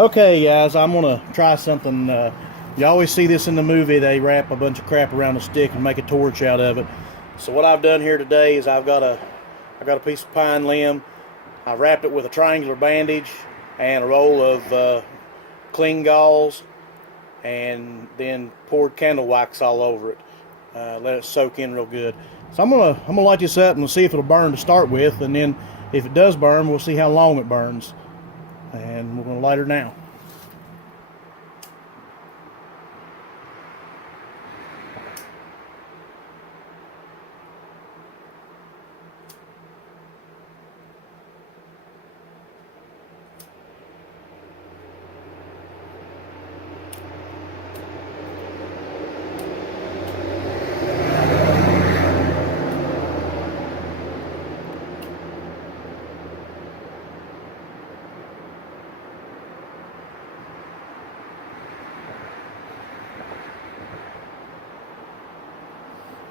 Okay, guys, I'm gonna try something. You always see this in the movie. They wrap a bunch of crap around a stick and make a torch out of it. So what I've done here today is I've got a piece of pine limb. I wrapped it with a triangular bandage and a roll of cling gauze, and then poured candle wax all over it. Let it soak in real good. So I'm gonna light this up and we'll see if it'll burn to start with, and then if it does burn, we'll see how long it burns. And we're gonna light her now.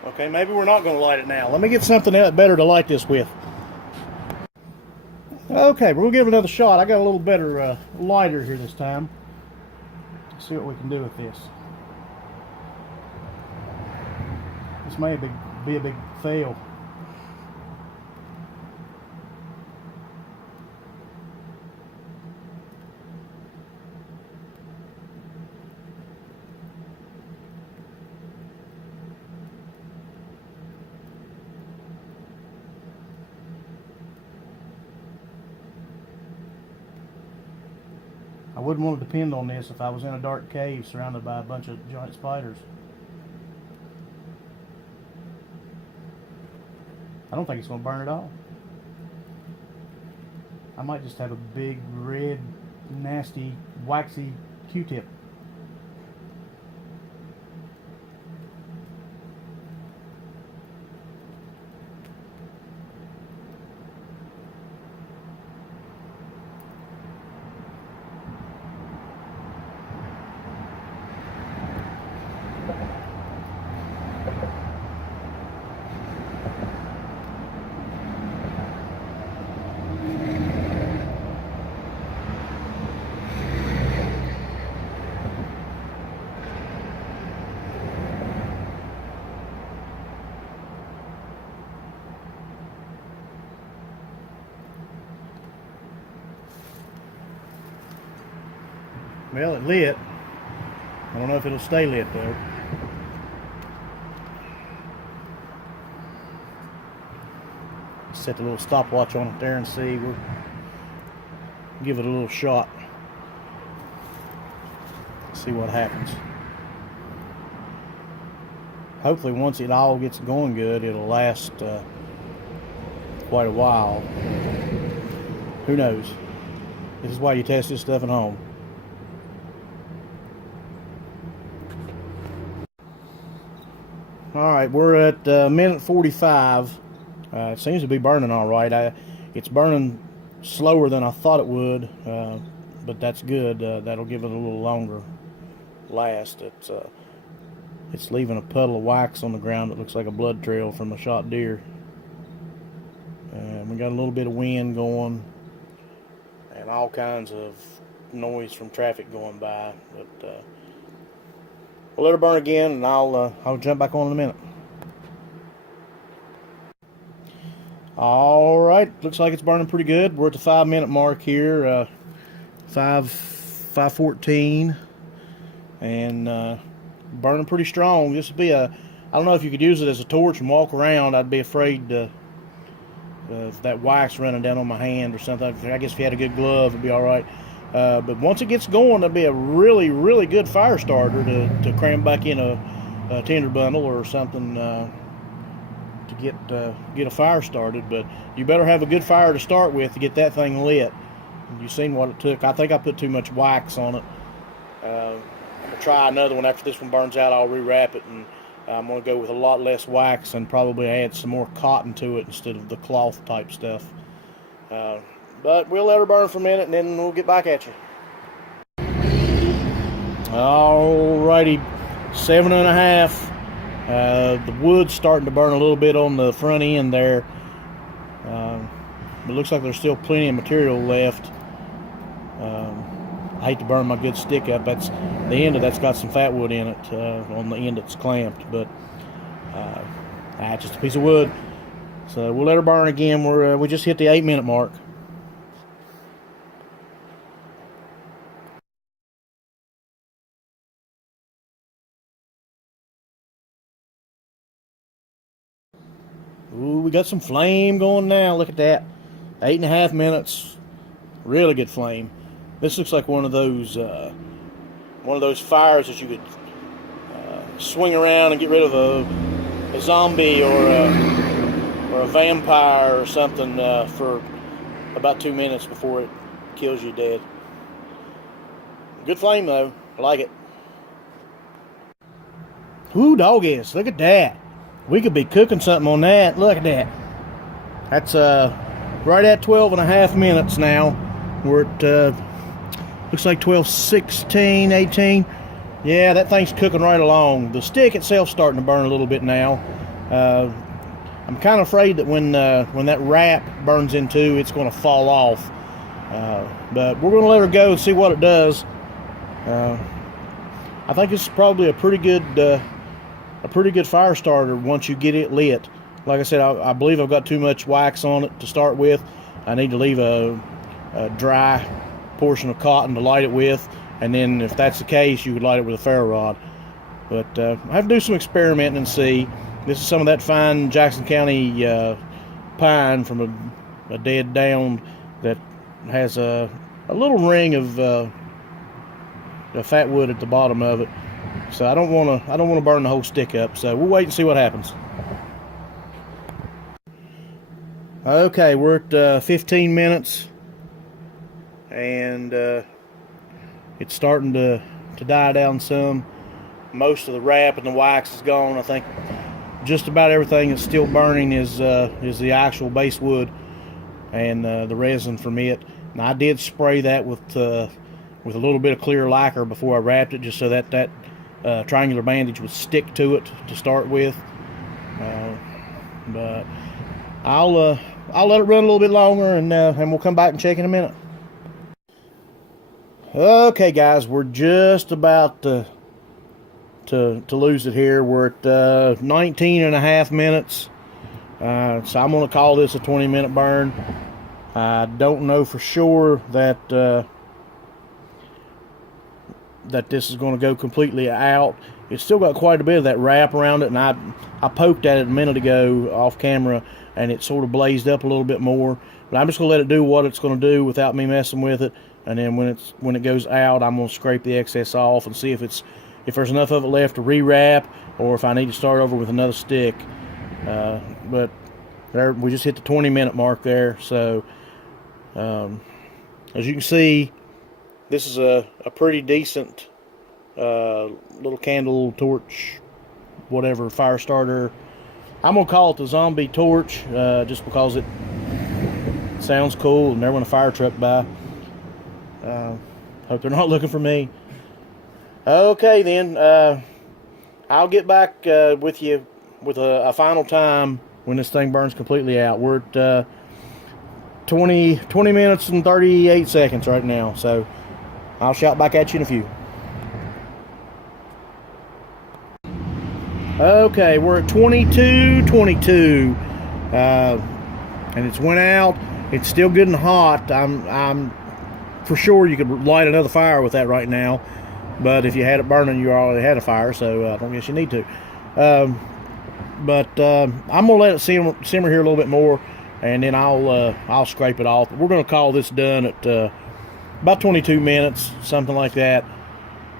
Okay, maybe we're not going to light it now. Let me get something better to light this with. Okay, we're going to give it another shot. I got a little better lighter here this time. Let's see what we can do with this. This may be a big fail. I wouldn't want to depend on this if I was in a dark cave surrounded by a bunch of giant spiders. I don't think it's going to burn at all. I might just have a big, red, nasty, waxy Q-tip. Well, it lit. I don't know if it'll stay lit though. Set the little stopwatch on it there and see. We'll give it a little shot. See what happens. Hopefully once it all gets going good, it'll last quite a while. Who knows? This is why you test this stuff at home. Alright, we're at minute 45. It seems to be burning alright. It's burning slower than I thought it would, but that's good. That'll give it a little longer last. It's leaving a puddle of wax on the ground that looks like a blood trail from a shot deer. And we got a little bit of wind going and all kinds of noise from traffic going by, but we'll let her burn again, and I'll jump back on in a minute. All right, looks like it's burning pretty good. We're at the 5-minute mark here, 5:14, and burning pretty strong. This would be I don't know if you could use it as a torch and walk around. I'd be afraid of that wax running down on my hand or something. I guess if you had a good glove, it'd be all right. But once it gets going, that'd be a really, really good fire starter to cram back in a tinder bundle or something to get a fire started. But you better have a good fire to start with to get that thing lit. You've seen what it took. I think I put too much wax on it. I'm gonna try another one after this one burns out. I'll rewrap it, and I'm gonna go with a lot less wax and probably add some more cotton to it instead of the cloth type stuff. But we'll let her burn for a minute, and then we'll get back at you. Alrighty, 7.5. The wood's starting to burn a little bit on the front end there. It looks like there's still plenty of material left. I hate to burn my good stick up. That's the end of that's got some fat wood in it on the end that's clamped, but just a piece of wood. So we'll let her burn again. We just hit the 8-minute mark. Ooh, we got some flame going now. Look at that. 8.5 minutes. Really good flame. This looks like one of those fires that you could swing around and get rid of a zombie or a vampire or something for about 2 minutes before it kills you dead. Good flame though. I like it. Ooh, doggies. Look at that. We could be cooking something on that. Look at that. That's right at 12.5 minutes now. We're at looks like 12, 16, 18. Yeah, that thing's cooking right along. The stick itself's starting to burn a little bit now. I'm kind of afraid that when that wrap burns into, it's going to fall off. But we're going to let her go and see what it does. I think it's probably a pretty good fire starter once you get it lit. Like I said, I believe I've got too much wax on it to start with. I need to leave a dry portion of cotton to light it with, and then if that's the case, you could light it with a ferro rod. But I have to do some experimenting and see. This is some of that fine Jackson County pine from a dead down that has a little ring of fat wood at the bottom of it. So I don't want to burn the whole stick up. So we'll wait and see what happens. Okay, we're at 15 minutes, and it's starting to die down some. Most of the wrap and the wax is gone. I think just about everything that's still burning is the actual base wood and the resin from it. And I did spray that with a little bit of clear lacquer before I wrapped it, just so that triangular bandage would stick to it to start with. But I'll let it run a little bit longer, and we'll come back and check in a minute. Okay, guys, we're just about to lose it here. We're at 19.5 minutes. So I'm going to call this a 20-minute burn. I don't know for sure that this is going to go completely out. It's still got quite a bit of that wrap around it, and I poked at it a minute ago off camera, and it sort of blazed up a little bit more. But I'm just going to let it do what it's going to do without me messing with it. And then when it goes out, I'm going to scrape the excess off and see if there's enough of it left to rewrap, or if I need to start over with another stick. But there, we just hit the 20-minute mark there. So as you can see, this is a pretty decent little candle torch, whatever, fire starter. I'm gonna call it the zombie torch just because it sounds cool and never when a fire truck by. Hope they're not looking for me. Okay, then I'll get back with you with a final time when this thing burns completely out. We're at 20 minutes and 38 seconds right now, so I'll shout back at you in a few. Okay, we're at 22:22, and it's went out. It's still good and hot. I'm for sure you could light another fire with that right now, but if you had it burning, you already had a fire, so I don't guess you need to. But I'm gonna let it simmer here a little bit more, and then I'll scrape it off. We're gonna call this done at about 22 minutes, something like that.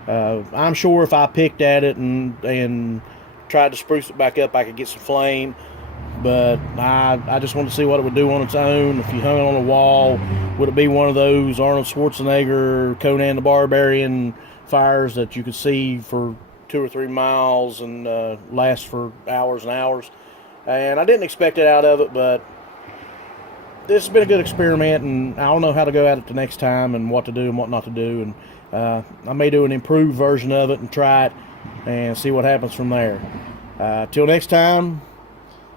I'm sure if I picked at it and tried to spruce it back up, I could get some flame. But I just wanted to see what it would do on its own. If you hung it on a wall, would it be one of those Arnold Schwarzenegger, Conan the Barbarian fires that you could see for 2 or 3 miles and last for hours and hours? And I didn't expect it out of it, but this has been a good experiment, and I don't know how to go at it the next time and what to do and what not to do. And I may do an improved version of it and try it and see what happens from there. Till next time,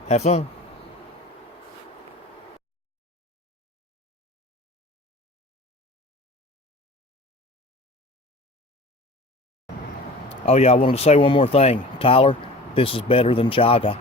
have fun. Oh yeah, I wanted to say one more thing. Tyler, this is better than chaga.